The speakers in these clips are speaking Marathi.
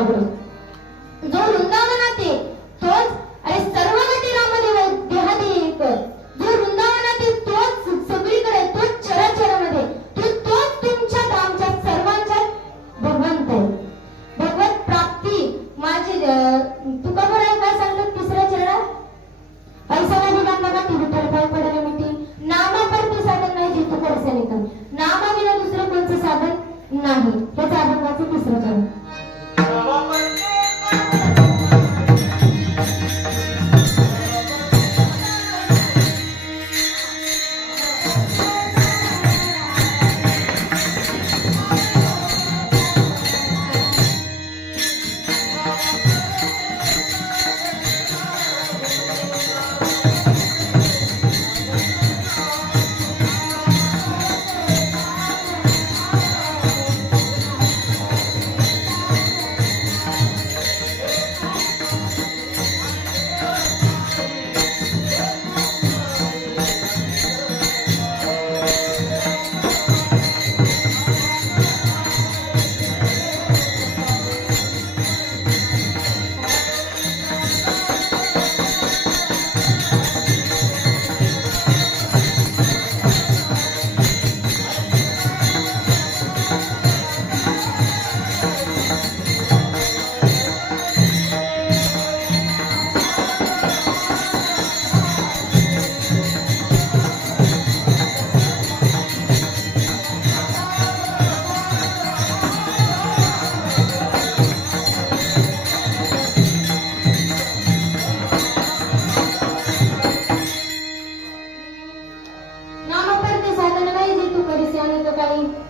palabras. Bye.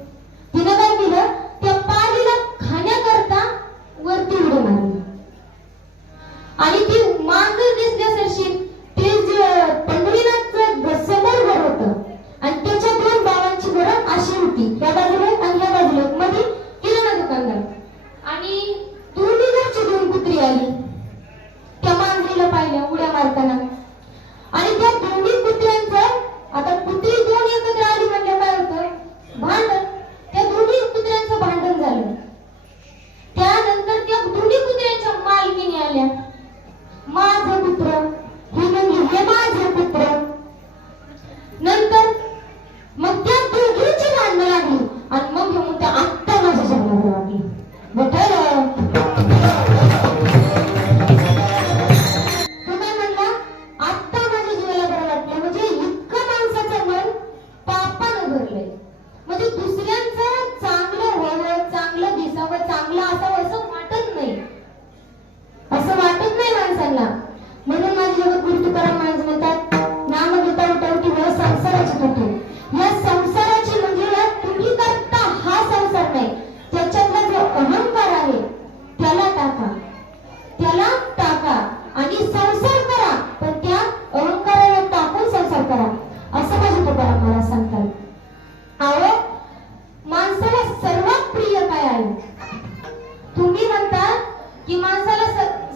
की माणसाला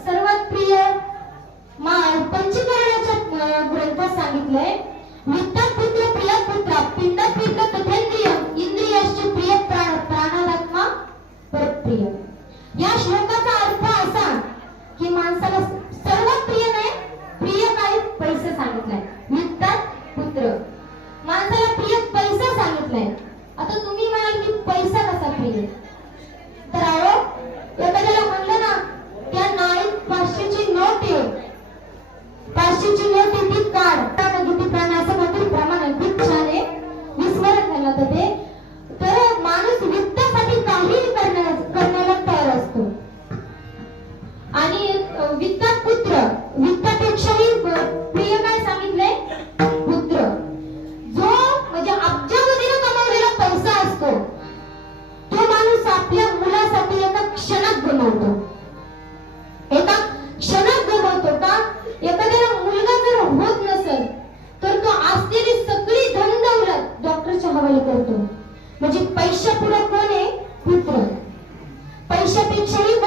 सर्वात प्रिय पंचकरणाच्या ग्रंथात सांगितलंय. पैशापुढे कोण आहे? पुत्र. पैशापेक्षाही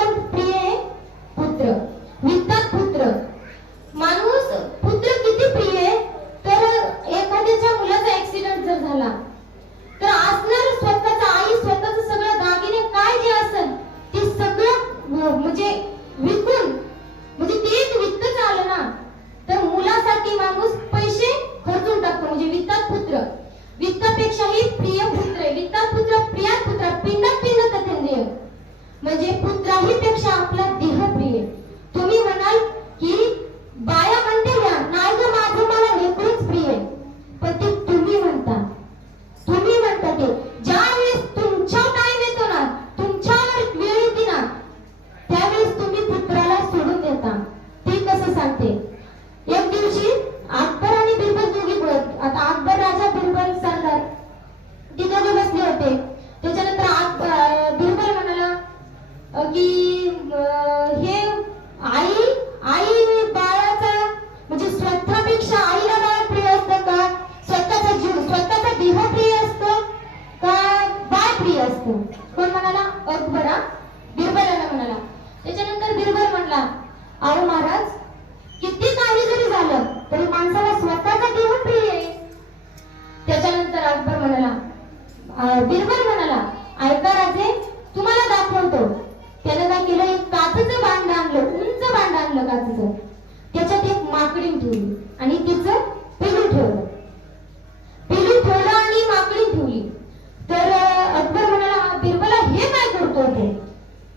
घेतली आणि तिचं पिलू ठेवलं. पिलू ठेवलं आणि माकडी ठेवली. तर अकबर म्हणाला बिरबला हे काय करतो ते?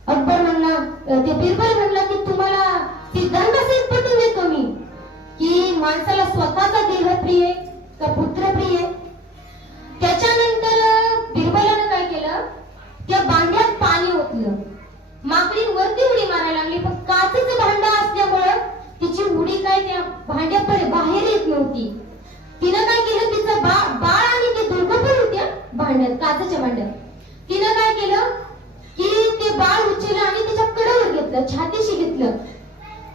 अकबर म्हणला ते बिरबल म्हणला की तुम्हाला सिद्धांत असेच पटवून देतो मी की माणसाला स्वतःचा देह प्रिय का पुत्र प्रिय त्याच्यानंतर बिरबलानं काय केलं? त्या बांध्यात पाणी ओतलं. माकडी वरती उडी मारायला लागली फक्त. बाहेर येत नव्हती. तिनं काय केलं? तिचं बाळ आणि ते दोघं पण होत्या भांड्यात काचाच्या भांड्यात. तिनं काय केलं? की ते बाळ उचललं आणि तिच्या कडावर घेतलं छातीशी घेतलं.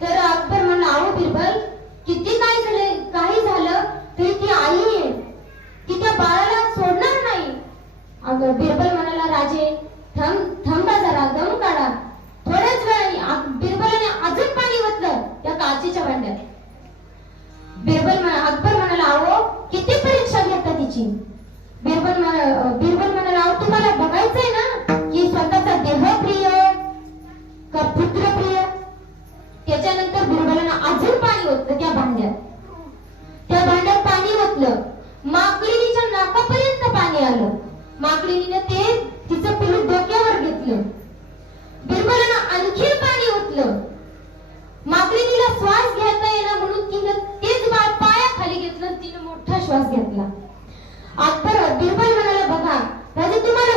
तर अकबर श्वास घेतला. अकबर दुर्बल म्हणाला बघा राजे तुम्हाला